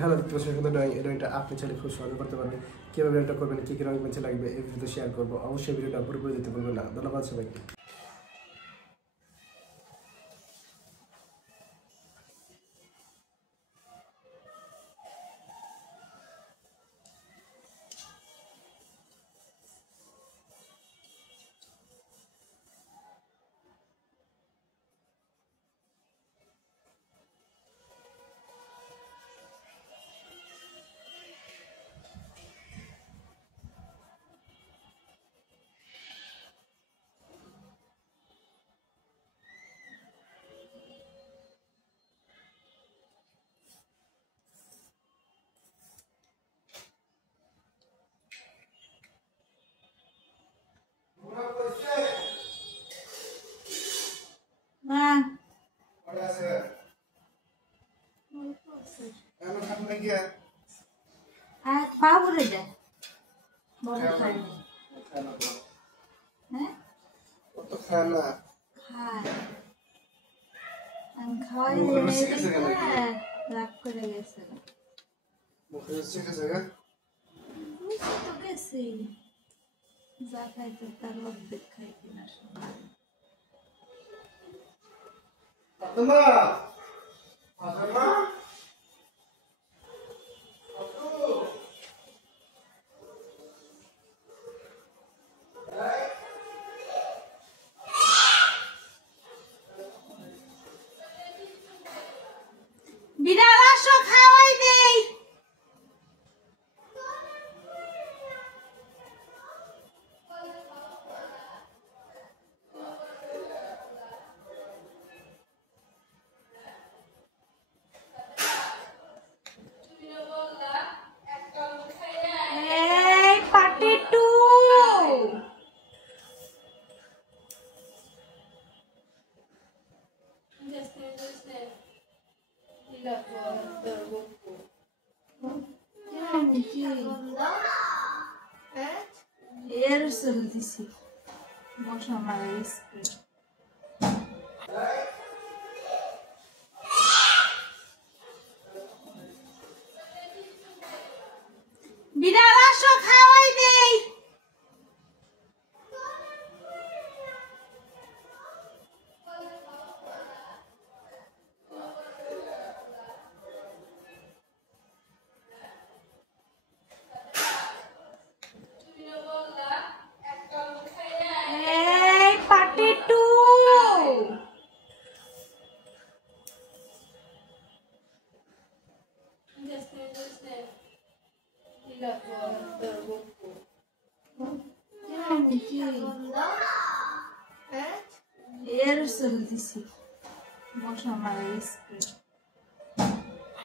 Hello, দেখতে পাচ্ছেন সুন্দর ড্রয়িংটা আপনি চাইলে খুব সহজে করতে পারবেন। কীভাবে এটা করবেন, কী কী রঙের পেন্সিল লাগবে এই ভিডিওতে শেয়ার করবো। অবশ্যই ভিডিওটা পুরোপুরি দিতে ভুলবেন না। ধন্যবাদ সবাইকে। বাবুরে দে বড় খাই হ্যাঁ কত খানা খায় আমি খাওয়াই রাগ করে গেছে মুখে শিখে জায়গা বুঝতে তো গেছি যা খাইতে তার অর্ধেক খাই কিনা আতমা আতমা বিড়াল আসো খাওয়াই দেই এই পাটি টু এর চলতেছি বসা মারা গেছে বিড়াল আসো খাওয়াই দেই এই পাটি টু এর চলতেছি বসা মারা গেছে